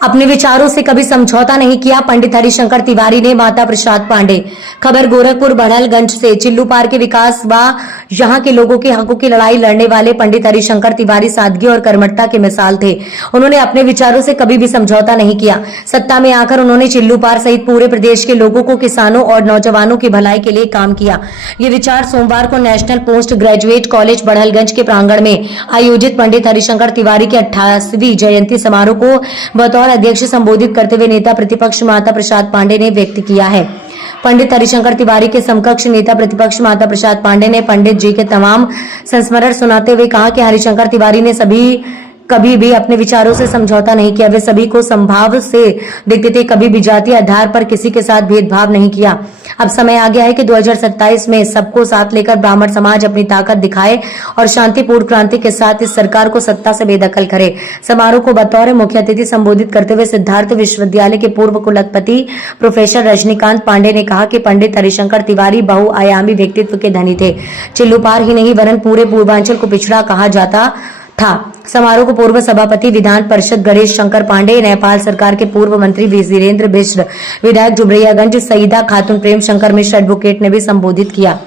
अपने विचारों से कभी समझौता नहीं किया, पंडित हरिशंकर तिवारी ने माता प्रसाद पांडे। खबर गोरखपुर बड़हलगंज से। चिल्लू पार के विकास व यहां के लोगों के हकों की लड़ाई लड़ने वाले पंडित हरिशंकर तिवारी सादगी और कर्मठता की मिसाल थे। उन्होंने अपने विचारों से कभी भी समझौता नहीं किया। सत्ता में आकर उन्होंने चिल्लू पार सहित पूरे प्रदेश के लोगों को, किसानों और नौजवानों की भलाई के लिए काम किया। ये विचार सोमवार को national post graduate college Barhalganj के प्रांगण में आयोजित पंडित हरिशंकर तिवारी की 88वीं जयंती समारोह को बतौर अध्यक्ष संबोधित करते हुए नेता प्रतिपक्ष माता प्रसाद पांडे ने व्यक्त किया है। पंडित हरिशंकर तिवारी के समकक्ष नेता प्रतिपक्ष माता प्रसाद पांडे ने पंडित जी के तमाम संस्मरण सुनाते हुए कहा कि हरिशंकर तिवारी ने कभी भी अपने विचारों से समझौता नहीं किया। वे सभी को समभाव से देखते थे, कभी भी जातीय आधार पर किसी के साथ भेदभाव नहीं किया। अब समय आ गया है कि 2027 में सबको साथ लेकर ब्राह्मण समाज अपनी ताकत दिखाए और शांतिपूर्ण क्रांति के साथ इस सरकार को सत्ता से बेदखल करे। समारोह को बतौर मुख्य अतिथि संबोधित करते हुए सिद्धार्थ विश्वविद्यालय के पूर्व कुलपति प्रोफेसर रजनीकांत पांडे ने कहा कि पंडित हरिशंकर तिवारी बहुआयामी व्यक्तित्व के धनी थे। चिल्लू पार ही नहीं वरन पूरे पूर्वांचल को पिछड़ा कहा जाता था। समारोह को पूर्व सभापति विधान परिषद गणेश शंकर पांडे, नेपाल सरकार के पूर्व मंत्री वीरेंद्र मिश्र, विधायक जुबरियागंज सईदा खातून, प्रेम शंकर मिश्र एडवोकेट ने भी संबोधित किया।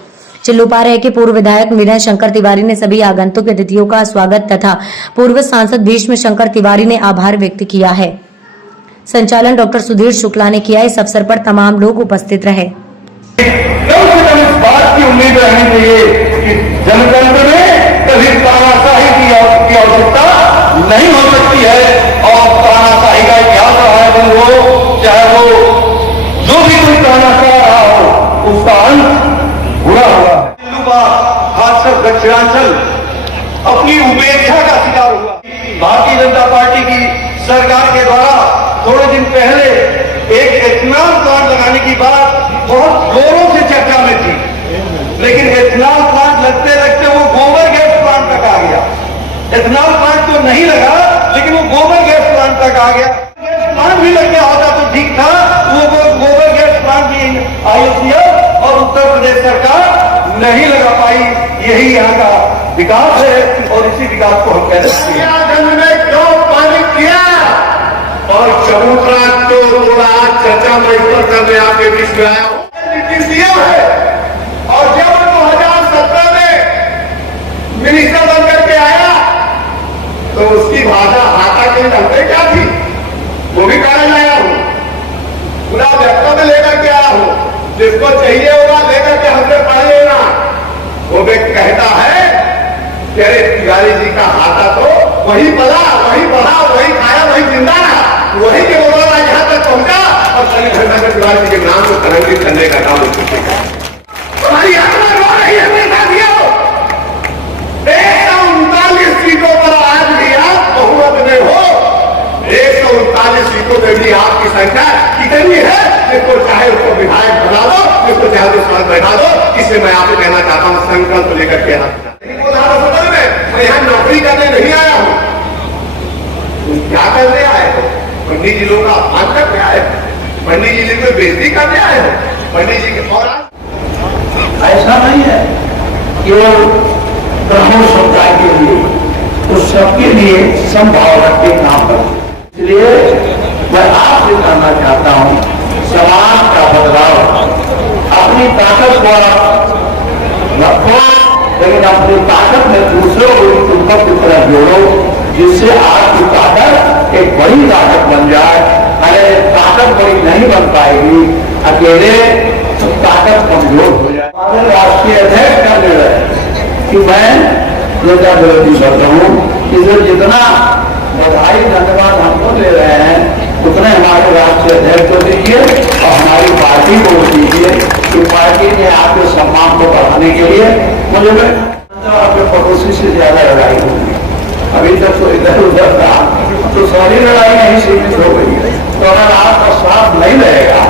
चिल्लू पार के पूर्व विधायक विनय शंकर तिवारी ने सभी आगंतुक अतिथियों का स्वागत तथा पूर्व सांसद भीष्म शंकर तिवारी ने आभार व्यक्त किया है। संचालन डॉक्टर सुधीर शुक्ला ने किया। इस अवसर पर तमाम लोग उपस्थित रहे। इस बात की उम्मीद रहनी चाहिए कि जनतंत्र में कभी तानाशाही की आवश्यकता नहीं हो सकती है और तानाशाही का इतिहास रहा है बंद हो, चाहे वो जो भी कोई तानाशाह रहा हो उसका अंत बुरा हुआ है। खासकर दक्षिणांचल अपनी उपेक्षा का शिकार हुआ। भारतीय जनता पार्टी की सरकार के द्वारा थोड़े दिन पहले एक एथेनॉल प्लांट लगाने की बात बहुत जोरों से चर्चा में थी, लेकिन एथेनॉल प्लांट लगते लगते वो गोबर गैस प्लांट तक आ गया। एथेनॉल प्लांट तो नहीं लगा, लेकिन वो गोबर गैस प्लांट तक आ गया। गैस प्लांट भी लग गया होता तो ठीक था। वो गोबर गैस प्लांट भी IOCL और उत्तर प्रदेश सरकार नहीं लगा पाई। यही यहाँ का विकास है और इसी विकास को हम कह सकते हैं। क्यों पानी किया और चबूतरा तो थोड़ा चर्चा में ऊपर करने आपके बीच में आया है। और जब 2017 में मिनिस्टर बन करके आया तो उसकी भाषा हाथा के ढंग क्या थी वो भी कहने लाया हूं। पूरा वक्तव्य लेकर के आया हूं, जिसको चाहिए होगा लेकर के हमसे पढ़ लेना। वो व्यक्ति कहता है कि अरे तिवारी जी का हाथा तो वही पला, वही बढ़ा, वही खाया, वही जिंदा रहा, वही के बोला यहाँ तक पहुंचा और हरिशंकर तिवारी जी के नाम को कलंकित करने का काम हो। तुम्हारी यात्रा रो रही है मेरे साथियों। 139 सीटों पर आज भी आप बहुमत में हो। 139 सीटों पर भी आपकी संख्या कितनी है? जिसको चाहे उसको विधायक बना दो, जिसको चाहे उसको सांसद बैठा दो। इससे मैं आपसे कहना चाहता हूँ संकल्प को लेकर के विधानसभा में मैं यहाँ नौकरी करने नहीं आया हूँ। तुम क्या करने आए हो? पंडित जी लोग का अपमान करने आए हो? पंडित जी को बेइज्जती करने आए हो? पंडित जी के और ऐसा नहीं है केवल ब्राह्मण समुदाय के लिए, तो सबके लिए संभाव रखते काम कर। इसलिए मैं आपसे कहना चाहता हूं, समाज का बदलाव अपनी ताकत को रखो, लेकिन अपनी ताकत में दूसरों को तुमको की तरह जोड़ो, जिससे आपकी ताकत एक बड़ी ताकत बन जाए। अरे ताकत बड़ी नहीं बन पाएगी अकेले, तो ताकत कमजोर हो जाए। राष्ट्रीय अध्यक्ष का निर्णय कि मैं नेता विरोधी करता हूँ, इसे जितना बधाई धन्यवाद हमको दे रहे हैं उतने हमारे राष्ट्रीय अध्यक्ष को दीजिए और हमारी पार्टी को दीजिए कि पार्टी ने आपके सम्मान को बढ़ाने के लिए मुझे आपके पड़ोसी से ज्यादा लड़ाई होगी। अभी तक तो इधर उधर था, तो सारी लड़ाई नहीं सीमित हो गई है। तो अगर आपका साथ नहीं रहेगा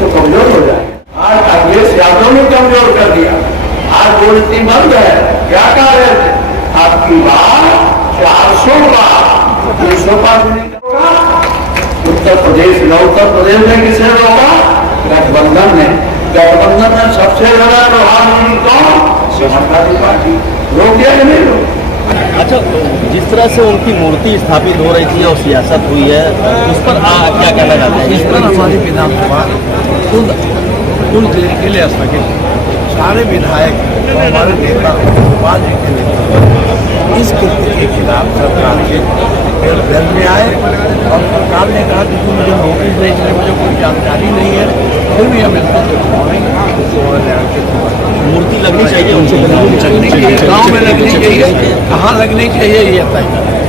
तो कमजोर हो जाएगा। आज अखिलेश यादव ने कमजोर कर दिया। आज बोलती बंद है। क्या कह रहे थे? आपकी बात 400 बार 200 बार उत्तर प्रदेश में। उत्तर प्रदेश में किसे रोका? गठबंधन ने। गठबंधन में सबसे ज्यादा प्रभावशाली कौन? समाजवादी पार्टी। रोक दिया कि नहीं रोक? अच्छा, जिस तरह से उनकी मूर्ति स्थापित हो रही थी और सियासत हुई है, उस पर क्या कहना चाहते हैं? इस पर हमारी विधानसभा कुछ देर के लिए स्थगित, सारे विधायक और हमारे नेता गोपाल जी के नेतृत्व इस कृत्य के खिलाफ सरकार के दल में आए और सरकार ने कहा कि तुम मुझे नोटिस नहीं, इसलिए मुझे कोई जानकारी नहीं है, फिर भी हम इसको मूर्ति लगनी चाहिए उनसे, गाँव में लगनी चाहिए, कहाँ लगनी चाहिए ये तय करें।